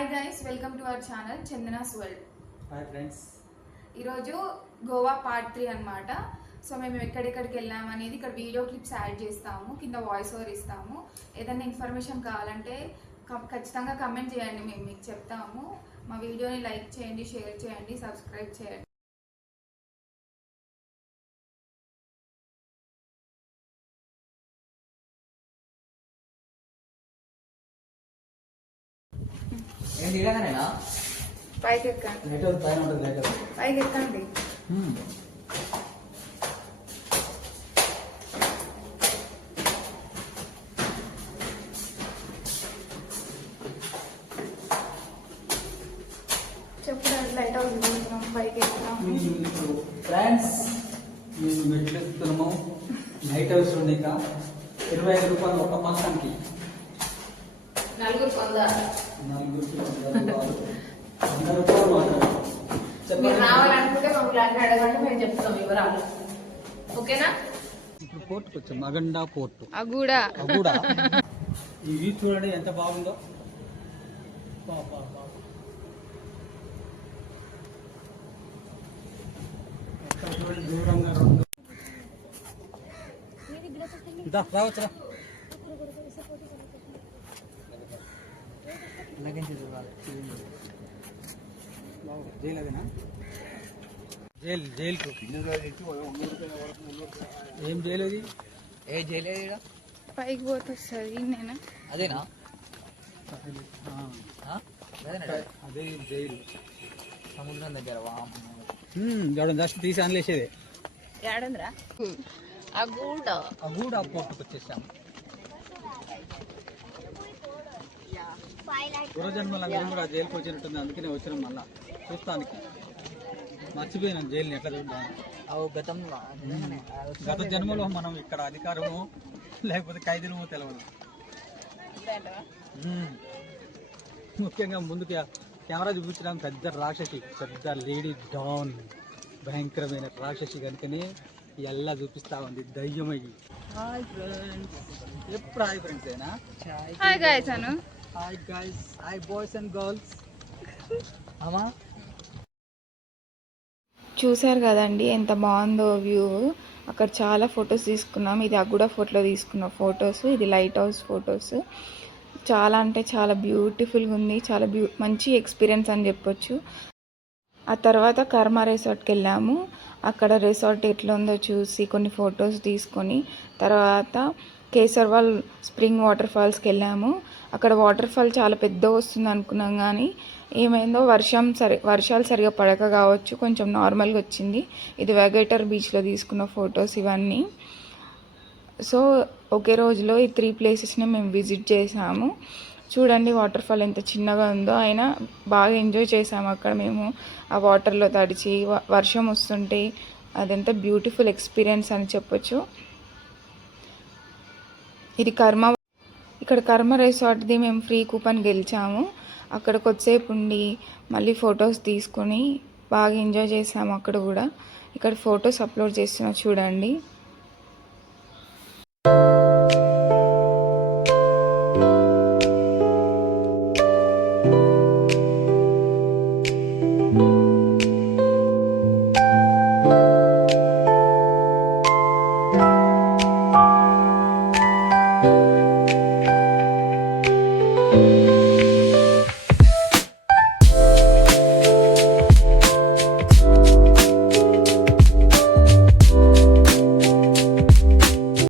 Hi guys, welcome to our channel Chandana's world. Hi friends, ఈరోజు Goa part 3 అనమాట. So మేము ఎక్కడెక్కడికి వెళ్ళాము అనేది ఇక్కడ వీడియో క్లిప్స్ యాడ్ చేస్తాము, కింద వాయిస్ ఓవర్ ఇస్తాము. ఏదైనా ఇన్ఫర్మేషన్ కావాలంటే ఖచ్చితంగా కమెంట్ చేయండి, మేము మీకు చెప్తాము. మా వీడియోని లైక్ చేయండి, షేర్ చేయండి, సబ్స్క్రైబ్ చేయండి. పైకి ఎక్కండి, పైకి ఎక్కండి. చెప్పండి, లైట్ హౌస్ వెళ్తున్నాం, పైకి ఎక్కుతున్నాం. ఫ్రెండ్స్ మేము మెట్లు ఎక్కుతున్నాము. లైట్ హౌస్ ఉండేక 25 రూపాయలు ఒక పర్సన్కి. నలుగురు రావాలనుకుంటే మమ్మల్ని అడగండి, మేము చెప్తాం వివరాలు. ఓకేనా? ఇప్పుడు పోర్టుకు వచ్చాం, అగండా పోర్టు. అగూడా ఈ వ్యూ చూడండి ఎంత బాగుందో. చూడండి దూరంగా రావచ్చురా. జైలు అదేనా? జైలుకు ఏం జైలు అది? ఏ జైలు పైకి పోతే వస్తుంది. నేనా అదేనా? అదే జైలు, సముద్రం దగ్గర. జస్ట్ తీసి అనలేసేదే. ఏడంద్రా అగూడా పోర్టుకు వచ్చేసాము. పూర్వజన్మల మేము కూడా జైలుకి వచ్చినట్టుంది, అందుకనే వచ్చినాం మళ్ళా చూస్తానికి. మర్చిపోయినాం జైలుని ఎట్లా చూద్దాం. గత జన్మలో మనం ఇక్కడ అధికారము లేకపోతే ఖైదీనమో తెలవదు. ముఖ్యంగా ముందుకు కెమెరా చూపించడానికి పెద్ద రాక్షసి, పెద్ద లేడీ డాన్, భయంకరమైన రాక్షసి కనుకనే ఎలా చూపిస్తా ఉంది దయ్యమయ్యి. హాయ్ ఫ్రెండ్స్, ఎప్పుడు హాయ్ ఫ్రెండ్స్ అయినా. Hi guys Anu. Hi guys, hi boys and girls. అమ్మా చూసారు కదండి ఎంత బాగుందో వ్యూ. అక్కడ చాలా ఫొటోస్ తీసుకున్నాం. ఇది అగూడా ఫోటోలో తీసుకున్న ఫొటోస్, ఇది లైట్ హౌస్ ఫొటోస్. చాలా అంటే చాలా బ్యూటిఫుల్గా ఉంది, చాలా మంచి ఎక్స్పీరియన్స్ అని చెప్పొచ్చు. ఆ తర్వాత కర్మ రిసార్ట్కి వెళ్ళాము. అక్కడ రిసార్ట్ ఎట్లా ఉందో చూసి కొన్ని ఫొటోస్ తీసుకొని తర్వాత కేసర్వాల్ స్ప్రింగ్ వాటర్ ఫాల్స్కి వెళ్ళాము. అక్కడ వాటర్ ఫాల్ చాలా పెద్ద వస్తుంది అనుకున్నాం, కానీ ఏమైందో వర్షాలు సరిగా పడక కావచ్చు, కొంచెం నార్మల్గా వచ్చింది. ఇది వెగేటర్ బీచ్లో తీసుకున్న ఫొటోస్ ఇవన్నీ. సో ఒకే రోజులో ఈ 3 ప్లేసెస్ని మేము విజిట్ చేసాము. చూడండి వాటర్ ఫాల్ ఎంత చిన్నగా ఉందో, అయినా బాగా ఎంజాయ్ చేసాము అక్కడ మేము. ఆ వాటర్లో తడిచి వర్షం వస్తుంటే అదంతా బ్యూటిఫుల్ ఎక్స్పీరియన్స్ అని చెప్పొచ్చు. ఇది ఇక్కడ కర్మ రిసార్ట్ది మేము ఫ్రీ కూపన్ గెలిచాము. అక్కడ కొద్దిసేపు ఉండి మళ్ళీ ఫొటోస్ తీసుకొని బాగా ఎంజాయ్ చేసాము అక్కడ కూడా. ఇక్కడ ఫొటోస్ అప్లోడ్ చేస్తున్నా చూడండి.